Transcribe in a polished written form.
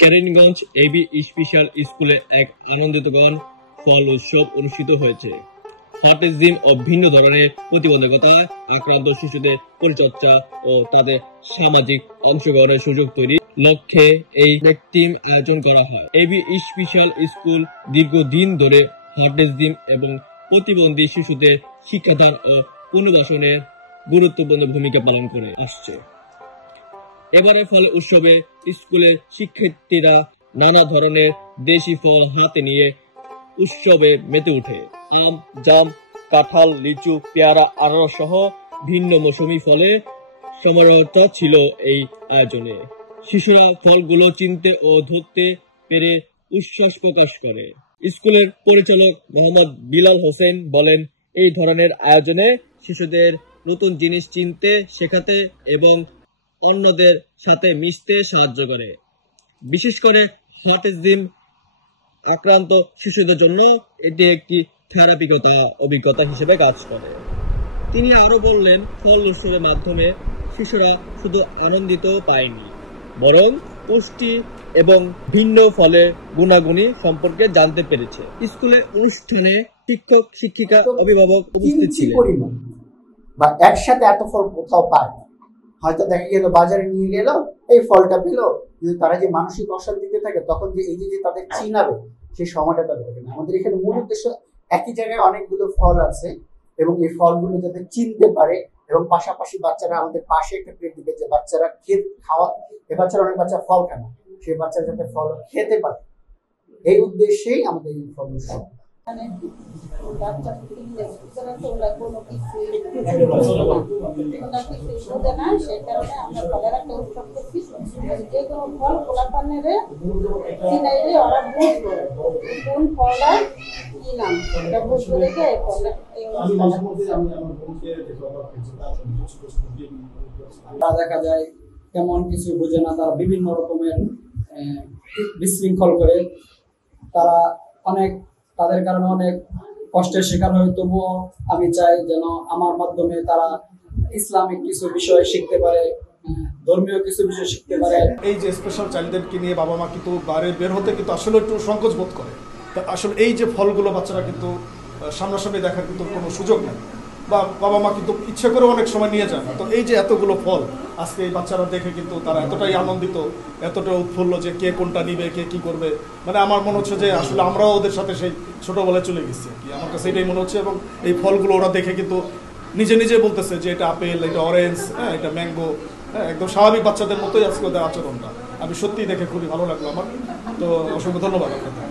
Keraniganj AB special স্কুলে এক আনন্দগণ ফল উৎসব অনুষ্ঠিত হয়েছে। অটিজম ও ভিন্ন ধরনের প্রতিবন্ধকতা আক্রান্ত শিশুদের পরিচর্যা ও তাদের সামাজিক অংশগ্রহণের সুযোগ তৈরির লক্ষ্যে এই টিম আয়োজন করা হয়। এবি স্পেশাল স্কুল দীর্ঘদিন ধরে অটিজম এবং প্রতিবন্ধী শিশুদের শিক্ষাদান ও পুনর্বাসনের গুরুত্বপূর্ণ ভূমিকা পালন করে আসছে। এবারে ফল উৎসবে স্কুলের শিক্ষার্থীরা নানা ধরনের দেশি ফল হাতে নিয়ে উৎসবে মেতে ওঠে। আম, জাম, কাঁঠাল, লিচু, পেয়ারা, আনারস সহ ভিন্ন মৌসুমী ফলে সমারোহ ছিল এই আয়োজনে। শিশুরা ফলগুলো চিনতে ও ধরতে পেরে উচ্ছ্বাস প্রকাশ করে। স্কুলের পরিচালক মোহাম্মদ বিলাল হোসেন বলেন, এই ধরনের আয়োজনে শিশুদের নতুন জিনিস চিনতে, শেখাতে এবং অন্যদের সাথে মিশতে সাহায্য করে। বিশেষ করে অটিজম আক্রান্ত শিশুদের জন্য এটি একটি থেরাপিগত অভিজ্ঞতা হিসেবে কাজ করে। তিনি আরো বললেন, ফল উৎসবের মাধ্যমে শিশুরা শুধু আনন্দিত পায়নি, বরং পুষ্টি এবং ভিন্ন ফলের গুণাগুণী সম্পর্কে জানতে পেরেছে। স্কুলের অনুষ্ঠানে শিক্ষক, শিক্ষিকা, অভিভাবক উপস্থিত ছিলেন। বা একসাথে এত ফল কোথাও পায় না। হয়তো দেখা গেল বাজারে নিয়ে গেল, এই ফলটা পেলো, কিন্তু তারা যে মানসিক অশান্তিতে থাকে, তখন যে এই যে তাদের চিনাবে সেই সময়টা তাদের থাকে না। আমাদের এখানে মূল উদ্দেশ্য, একই জায়গায় অনেকগুলো ফল আছে এবং এই ফলগুলো যাতে চিনতে পারে, এবং পাশাপাশি বাচ্চারা আমাদের পাশে একটা প্লেট দিবে যে বাচ্চারা খাওয়া, এ বাচ্চারা অনেক বাচ্চা ফল খায় না, সেই বাচ্চারা যাতে ফল খেতে পারে, এই উদ্দেশ্যেই আমাদের এই ফল উৎসব। দেখা যায় তেমন কিছু বোঝে না, তারা বিভিন্ন রকমের বিশৃঙ্খল করে, তারা তাদের কারণে অনেক কষ্টের শিকার হয়। তবুও আমি চাই যেন আমার মাধ্যমে তারা ইসলামিক কিছু বিষয় শিখতে পারে, ধর্মীয় কিছু বিষয় শিখতে পারে। এই যে স্পেশাল চাইল্ডদেরকে নিয়ে বাবা মা কিন্তু বাইরে বের হতে কিন্তু আসলে একটু সংকোচ বোধ করে। তা আসলে এই যে ফলগুলো বাচ্চারা কিন্তু সামনাসামনি দেখার কিন্তু কোনো সুযোগ নেই, বা বাবা মা কিন্তু ইচ্ছে করে অনেক সময় নিয়ে যায় না। তো এই যে এতগুলো ফল আজকে এই বাচ্চারা দেখে কিন্তু তারা এতটাই আনন্দিত, এতটা উৎফুল্ল যে কে কোনটা নিবে, কে কি করবে। মানে আমার মনে হচ্ছে যে আসলে আমরাও ওদের সাথে সেই ছোটোবেলায় চলে গেছি আর কি, আমার কাছে এটাই মনে হচ্ছে। এবং এই ফলগুলো ওরা দেখে কিন্তু নিজে নিজে বলতেছে যে এটা আপেল, এটা অরেঞ্জ, হ্যাঁ এটা ম্যাঙ্গো, হ্যাঁ একদম স্বাভাবিক বাচ্চাদের মতোই আজকে ওদের আচরণটা। আমি সত্যিই দেখে খুবই ভালো লাগলো আমার। তো অসংখ্য ধন্যবাদ আপনাদের।